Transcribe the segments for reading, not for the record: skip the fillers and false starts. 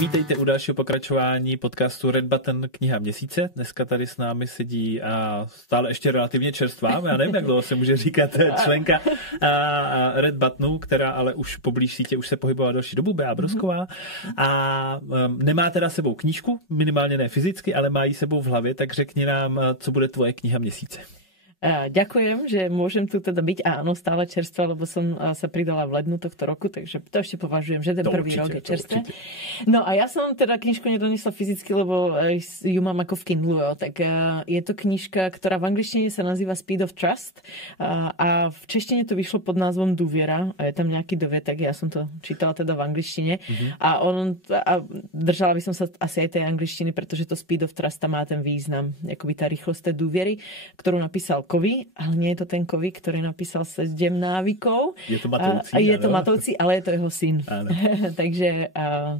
Vítejte u dalšího pokračování podcastu Red Button kniha měsíce. Dneska tady s námi sedí a stále ještě relativně čerstvá, já nevím, jak dlouho se může říkat, členka Red Buttonu, která ale už poblíž sítě už se pohybovala další dobu, Bea Brosková. A nemá teda sebou knížku, minimálně ne fyzicky, ale má ji sebou v hlavě, tak řekni nám, co bude tvoje kniha měsíce. Ďakujem, že môžem tu teda byť, áno, stále čerstva, lebo som sa pridala v lednu tohto roku, takže to ešte považujem, že ten prvý rok je čerstvé. No a ja som teda knižku nedoniesla fyzicky, lebo ju mám ako v Kindle, tak je to knižka, ktorá v angličtine sa nazýva Speed of Trust a v češtine to vyšlo pod názvom Dôvera a je tam nejaký dovetek, ja som to čítala teda v angličtine a držala by som sa asi aj tej angličtiny, pretože to Speed of Trust má ten význam, akoby tá rýchlosť tej dôvery, ktorú napísal Covey, ale nie je to ten Covey, ktorý napísal 7 návykov. Je to Matoucí. Je to Matoucí, ale je to jeho syn. Takže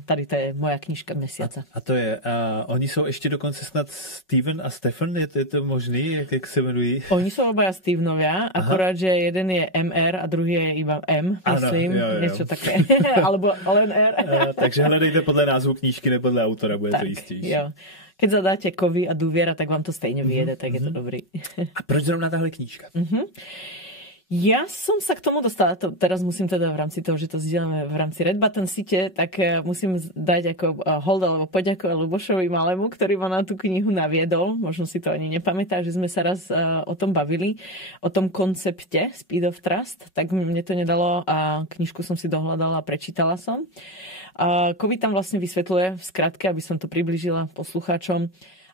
tady to je moja knižka mesiaca. A to je, oni jsou ještě dokonce snad Steven a Stephen, je to možný, jak se jmenují? Oni jsou obaja Stevenovia, akorát, že jeden je MR a druhý je iba M, myslím, něco také. Alebo len R. Takže hledejte podle názvu knížky, ne podle autora, bude to jistější. Jo. Keď zadáte Covey a Dôvera, tak vám to stejne vyjede, tak je to dobrý. A proč zrovna tahle knížka? Ja som sa k tomu dostala, teraz musím teda v rámci toho, že to zdieľame v rámci Red Button siete, tak musím dať ako hold alebo poďakovať Lubošovi Malému, ktorý ma na tú knihu naviedol. Možno si to ani nepamätá, že sme sa raz o tom bavili, o tom koncepte Speed of Trust, tak mne to nedalo a knižku som si dohľadala a prečítala som. Covey tam vlastne vysvetľuje v skratke, aby som to priblížila poslucháčom,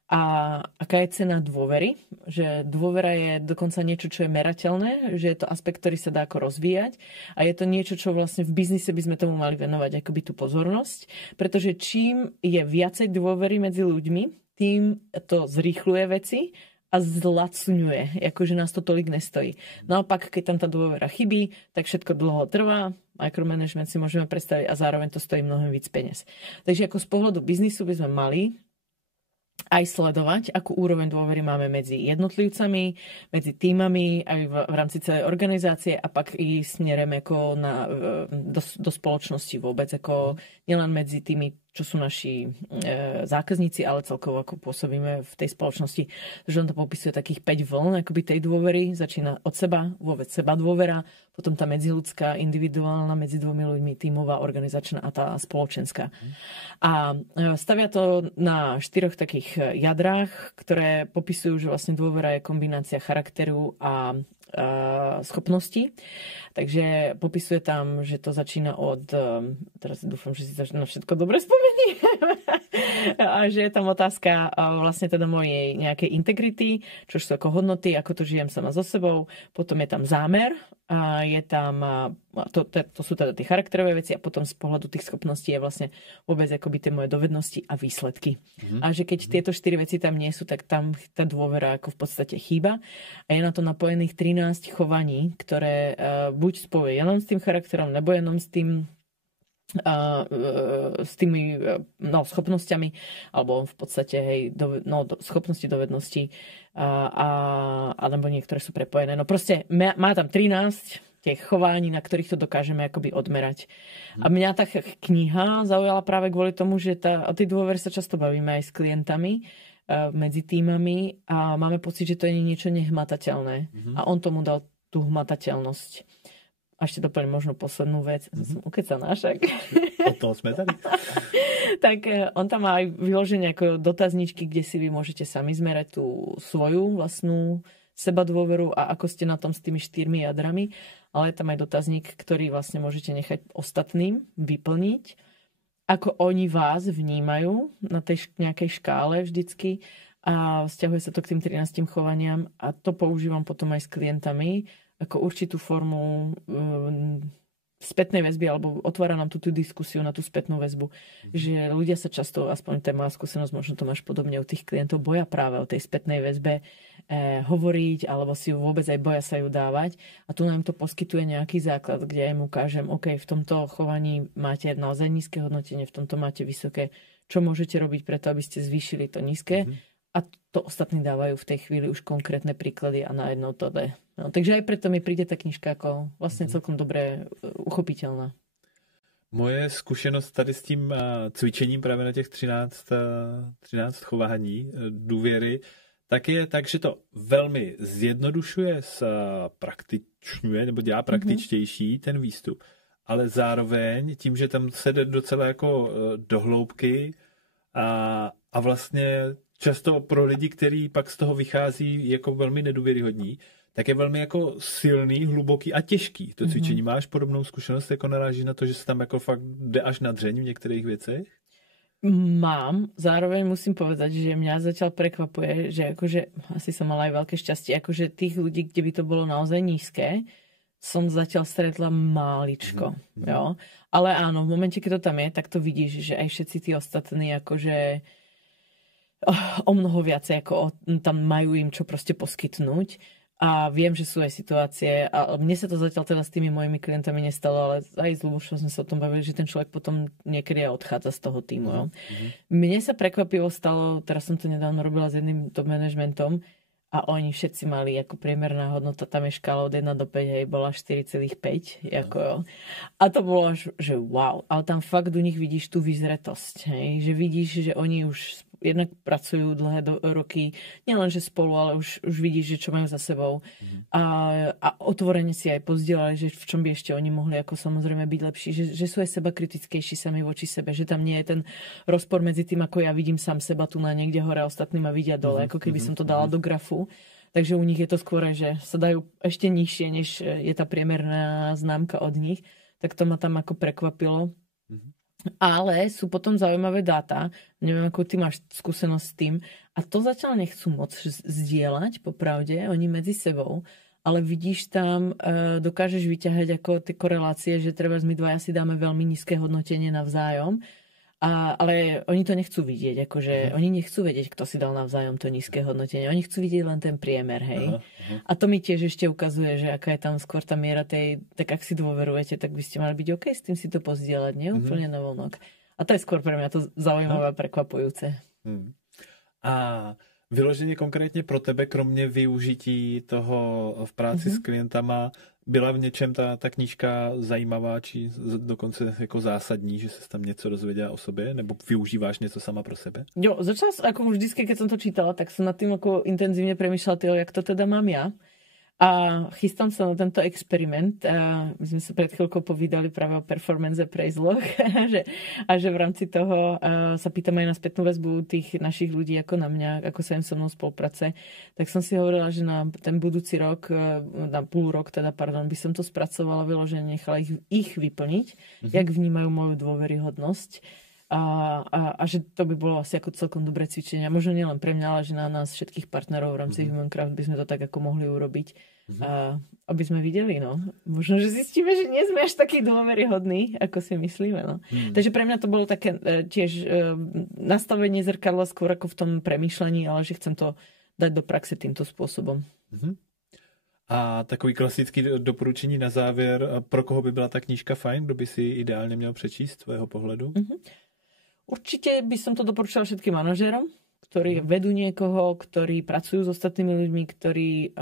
a aká je cena dôvery, že dôvera je dokonca niečo, čo je merateľné, že je to aspekt, ktorý sa dá ako rozvíjať a je to niečo, čo vlastne v biznise by sme tomu mali venovať akoby tú pozornosť, pretože čím je viacej dôvery medzi ľuďmi, tým to zrýchľuje veci a zlacňuje, akože nás to tolik nestojí. Naopak, keď tam tá dôvera chybí, tak všetko dlho trvá, micromanagement si môžeme predstaviť a zároveň to stojí mnohem víc peniaz. Takže ako z pohľadu biznisu by sme mali aj sledovať, akú úroveň dôvery máme medzi jednotlivcami, medzi tímami, aj v rámci celej organizácie a pak i smerem ako do spoločnosti vôbec, ako nielen medzi tými, čo sú naši zákazníci, ale celkovo ako pôsobíme v tej spoločnosti. Takže on to popisuje takých 5 vln akoby tej dôvery. Začína od seba, vôbec seba dôvera, potom tá medziľudská, individuálna, medzi dvomi ľuďmi, tímová, organizačná a tá spoločenská. A stavia to na 4 takých jadrách, ktoré popisujú, že vlastne dôvera je kombinácia charakteru a schopnosti. Takže popisuje tam, že to začína od, teraz dúfam, že si na všetko dobre spomeniem, a že je tam otázka vlastne teda mojej nejakej integrity, čo sú ako hodnoty, ako to žijem sama so sebou, potom je tam zámer, a je tam, to sú teda tie charakterové veci a potom z pohľadu tých schopností je vlastne vôbec akoby tie moje dovednosti a výsledky. A že keď tieto 4 veci tam nie sú, tak tam tá dôvera ako v podstate chýba a je na to napojených 13 chovaní, ktoré buď spojuje jenom s tým charakterom, nebo jenom s tým s tými schopnosťami alebo v podstate schopnosti, dovednosti alebo niektoré sú prepojené. No proste má tam 13 tých chování, na ktorých to dokážeme akoby odmerať. A mňa tá kniha zaujala práve kvôli tomu, že o tej dôvere sa často bavíme aj s klientami medzi týmami a máme pocit, že to je niečo nehmatateľné. A on tomu dal tú hmatateľnosť. A ešte doplním možno poslednú vec. Som ukecaná však. O tom sme tady. Tak on tam má aj vyložené ako dotazničky, kde si vy môžete sami zmerať tú svoju vlastnú sebadôveru a ako ste na tom s tými 4 jadrami. Ale je tam aj dotazník, ktorý vlastne môžete nechať ostatným vyplniť. Ako oni vás vnímajú na tej nejakej škále vždycky. A vzťahuje sa to k tým 13 chovaniam. A to používam potom aj s klientami ako určitú formu spätnej väzby, alebo otvára nám tú diskusiu na tú spätnú väzbu. Že ľudia sa často, aspoň tá moja skúsenosť, možno to máš podobne u tých klientov, boja práve o tej spätnej väzbe hovoriť, alebo si ju vôbec aj boja sa ju dávať. A tu nám to poskytuje nejaký základ, kde ja im ukážem, OK, v tomto chovaní máte naozaj nízke hodnotenie, v tomto máte vysoké. Čo môžete robiť preto, aby ste zvýšili to nízke? A to ostatní dávajú v tej chvíli už konkrétne príklady a najednou to jde. No, takže aj preto mi príde tá knižka ako vlastne celkom dobre uchopiteľná. Moje zkušenost tady s tím cvičením právě na těch 13 chování důvěry, tak je tak, že to velmi zjednodušuje, praktičňuje nebo dělá praktičtější ten výstup, ale zároveň tím, že tam se jde docela jako do hloubky a vlastně často pro lidi, kteří pak z toho vychází jako velmi nedůvěryhodní, tak je velmi jako silný, hluboký a těžký to cvičení. Máš podobnou zkušenost, jako narážíš na to, že se tam jako fakt jde až na dřeň v některých věcech? Mám, zároveň musím povedať, že mňa zatiaľ prekvapuje, že akože, asi som mala aj veľké šťastie, akože tých ľudí, kde by to bolo naozaj nízke, som zatiaľ stretla máličko, jo. Ale áno, v momente, keď to tam je, tak to vidíš, že aj všetci tí ostatní akože o mnoho viacej, ako tam majú im čo proste poskytnúť. A viem, že sú aj situácie, a mne sa to zatiaľ teda s tými mojimi klientami nestalo, ale aj s Lubošom sme sa o tom bavili, že ten človek potom niekedy aj odchádza z toho týmu. Jo. Mne sa prekvapivo stalo, teraz som to nedávno robila s jedným top managementom a oni všetci mali ako priemerná hodnota, tam je škála od 1 do 5, hej, bola 4,5, ako jo. A to bolo až, že wow, ale tam fakt u nich vidíš tú vyzretosť, hej, že vidíš, že oni už jednak pracujú dlhé roky, nielen že spolu, ale už vidíš, že čo majú za sebou. A otvorene si aj pozdieľali, že v čom by ešte oni mohli ako samozrejme byť lepší, že sú aj seba kritickejší sami voči sebe, že tam nie je ten rozpor medzi tým, ako ja vidím sám seba tu na niekde hore a ostatní ma vidia dole, ako keby som to dala do grafu. Takže u nich je to skôr, že sa dajú ešte nižšie, než je tá priemerná známka od nich. Tak to ma tam ako prekvapilo. Ale sú potom zaujímavé dáta, neviem, ako ty máš skúsenosť s tým, a to zatiaľ nechcú moc zdieľať, popravde, oni medzi sebou, ale vidíš tam, dokážeš vyťahať ako tie korelácie, že treba my dvaja si dáme veľmi nízke hodnotenie navzájom, ale oni to nechcú vidieť, akože oni nechcú vedieť, kto si dal navzájom to nízke hodnotenie, oni chcú vidieť len ten priemer, hej. A to mi tiež ešte ukazuje, že aká je tam skôr tá miera tej, tak ak si dôverujete, tak by ste mali byť OK s tým si to pozdieľať, nie úplne navonok. A to je skôr pre mňa to zaujímavé a prekvapujúce. A vyloženě konkrétně pro tebe, kromě využití toho v práci s klientama, byla v něčem ta knížka zajímavá, či dokonce jako zásadní, že se tam něco dozvěděla o sobě, nebo využíváš něco sama pro sebe? Jo, začala, ako vždycky, keď som to čítala, tak som nad tým ako intenzívne premýšľala, jak to teda mám ja. A chystám sa na tento experiment. My sme sa pred chvíľkou povídali práve o performance appraisaloch a že v rámci toho sa pýtam aj na spätnú väzbu tých našich ľudí ako na mňa, ako sa im so mnou spolupracuje. Tak som si hovorila, že na ten budúci rok, na pol rok by som to spracovala, vyložene nechala ich vyplniť, jak vnímajú moju dôveryhodnosť. A že to by bolo asi ako celkom dobré cvičenie. Možno nielen pre mňa, ale že na nás všetkých partnerov v rámci Humancraft by sme to tak ako mohli urobiť. Aby sme videli, no. Možno, že zistíme, že nie sme až takí dôveryhodní, ako si myslíme, no. Takže pre mňa to bolo také tiež nastavenie zrkadla skôr ako v tom premýšľaní, ale že chcem to dať do praxe týmto spôsobom. A takový klasický doporučení na závěr, pro koho by byla ta knížka fajn, kdo by si ideálně měl přečíst z tvého pohledu? Určite by som to doporučila všetkým manažérom, ktorí vedú niekoho, ktorí pracujú s ostatnými ľuďmi, ktorí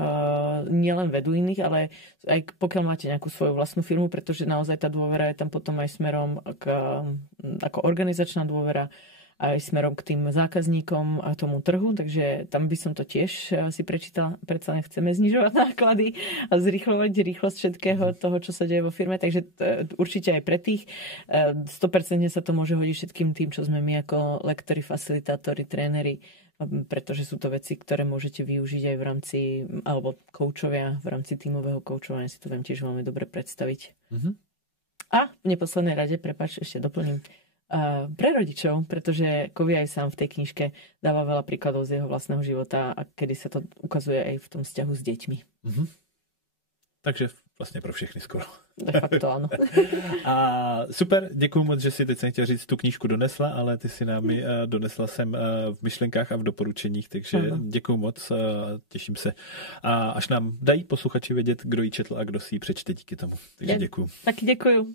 nielen vedú iných, ale aj pokiaľ máte nejakú svoju vlastnú firmu, pretože naozaj tá dôvera je tam potom aj smerom ako organizačná dôvera, aj smerom k tým zákazníkom a tomu trhu, takže tam by som to tiež si prečítala. Predsa nechceme znižovať náklady a zrýchlovať rýchlosť všetkého toho, čo sa deje vo firme, takže určite aj pre tých 100% sa to môže hodiť všetkým tým, čo sme my ako lektori, facilitátori, tréneri, pretože sú to veci, ktoré môžete využiť aj v rámci, alebo koučovia v rámci tímového koučovania, si to viem tiež veľmi dobre predstaviť. A v neposlednej rade, prepáč, ešte doplním, pre rodičov, pretože Kovy aj sám v tej knižke dáva veľa príkladov z jeho vlastného života a kedy sa to ukazuje aj v tom vzťahu s deťmi. Takže vlastně pro všechny skoro. De facto ano. A super, děkuju moc, že si teď jsem chtěl říct, tu knížku donesla, ale ty si nám donesla sem v myšlenkách a v doporučeních, takže děkuju moc, těším se. A až nám dají posluchači vědět, kdo ji četl a kdo si ji přečte díky tomu. Takže děkuju. Taky děkuju.